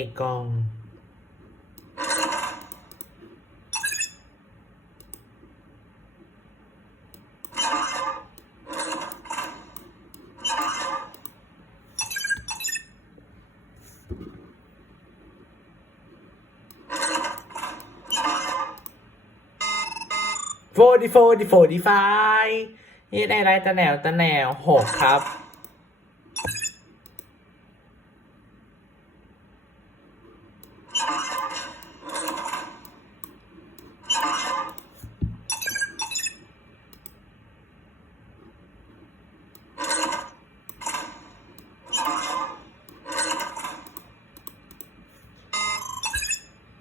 อ้กองโฟดีโฟดีโฟดีไฟนี่ได้ไรตะแหนวตะแหนวหกครับ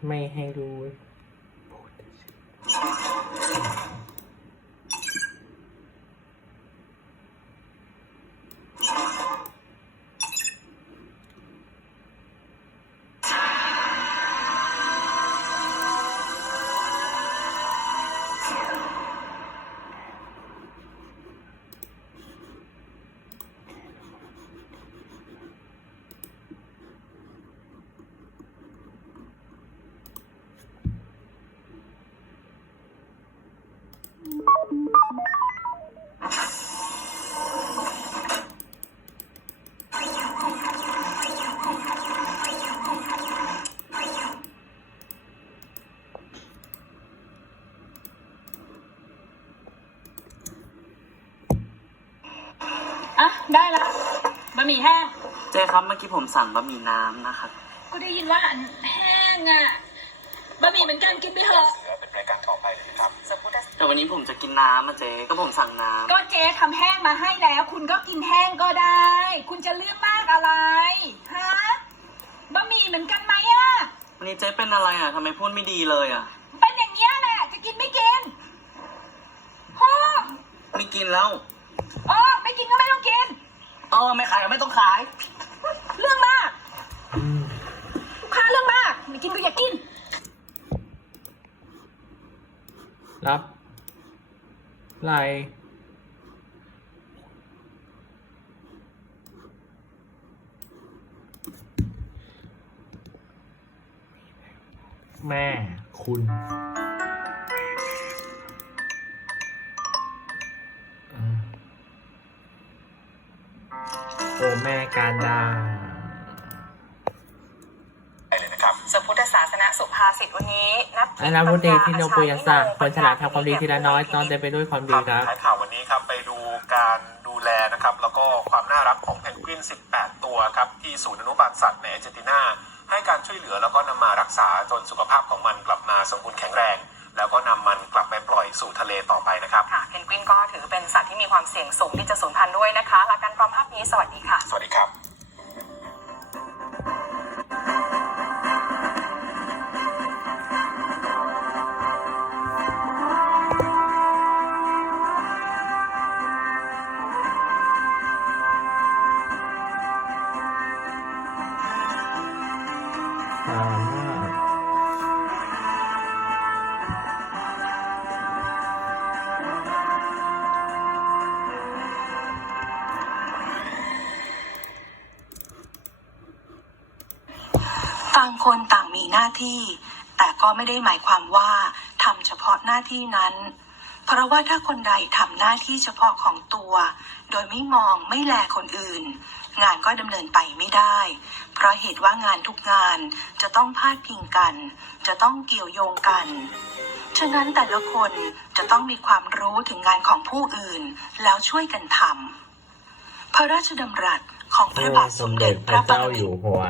ไม่ให้รู้ อะ ได้ละบะหมี่แห้ง เจ๊ครับเมื่อกี้ผมสั่งบะหมี่น้ำนะครับกูได้ยินว่าอันแห้งอะ บะหมี่เหมือนกันกินไปเถอะ แต่วันนี้ผมจะกินน้ำอะเจ๊ก็ผมสั่งน้ก็เจ๊ทำแห้งมาให้แล้ว คุณก็กินแห้งก็ได้ คุณจะเรื่องมากอะไร ฮะ บะหมี่เหมือนกันไหมอะำวันนี้เจ๊เป็นอะไรอะทำไมพูดไม่ดีเลยอะ เป็นอย่างเงี้ยแหละ จะกินไม่กินโอ้ไม่กินแล้ว โอ้ ไม่กินก็ไม่ต้องกิน เออไม่ขายก็ไม่ต้องขาย เรื่องมากอืมลูกค้าเรื่องมากไม่กินก็อย่ากิน รับไลแม่คุณ แม่การดาสุพุทธศาสนสุภาษิตวันนี้ นับอันนาบุตรีที่โนปุยศักดิ์คนฉลาดทำความดีทีละน้อยตอนเต็มไปด้วยความดีครับ ท้ายข่าววันนี้ครับไปดูการดูแลนะครับ แล้วก็ความน่ารักของเพนกวิน 18 ตัวครับ ที่ศูนย์อนุบาลสัตว์ในอาร์เจนตินาให้การช่วยเหลือแล้วก็นำมารักษาจนสุขภาพของมันกลับมาสมบูรณ์แข็งแรง แล้วก็นำมันกลับไปปล่อยสู่ทะเลต่อไปนะครับ ค่ะเพนกวินก็ถือเป็นสัตว์ที่มีความเสี่ยงสูงที่จะสูญพันธุ์ด้วยนะคะลากันพร้อมภาพ สามารถต่างคนต่างมีหน้าที่ แต่ก็ไม่ได้หมายความว่าทำเฉพาะหน้าที่นั้น เพราะว่าถ้าคนใดทำหน้าที่เฉพาะของตัว โดยไม่มองไม่แลคนอื่น งานก็ดำเนินไปไม่ได้ เพราะเหตุว่างานทุกงานจะต้องพาดพิงกัน จะต้องเกี่ยวโยงกัน ฉะนั้นแต่ละคนจะต้องมีความรู้ถึงงานของผู้อื่น แล้วช่วยกันทำพระราชดำรัสของพระบาทสมเด็จพระปเจ้ารอมินยู่หัว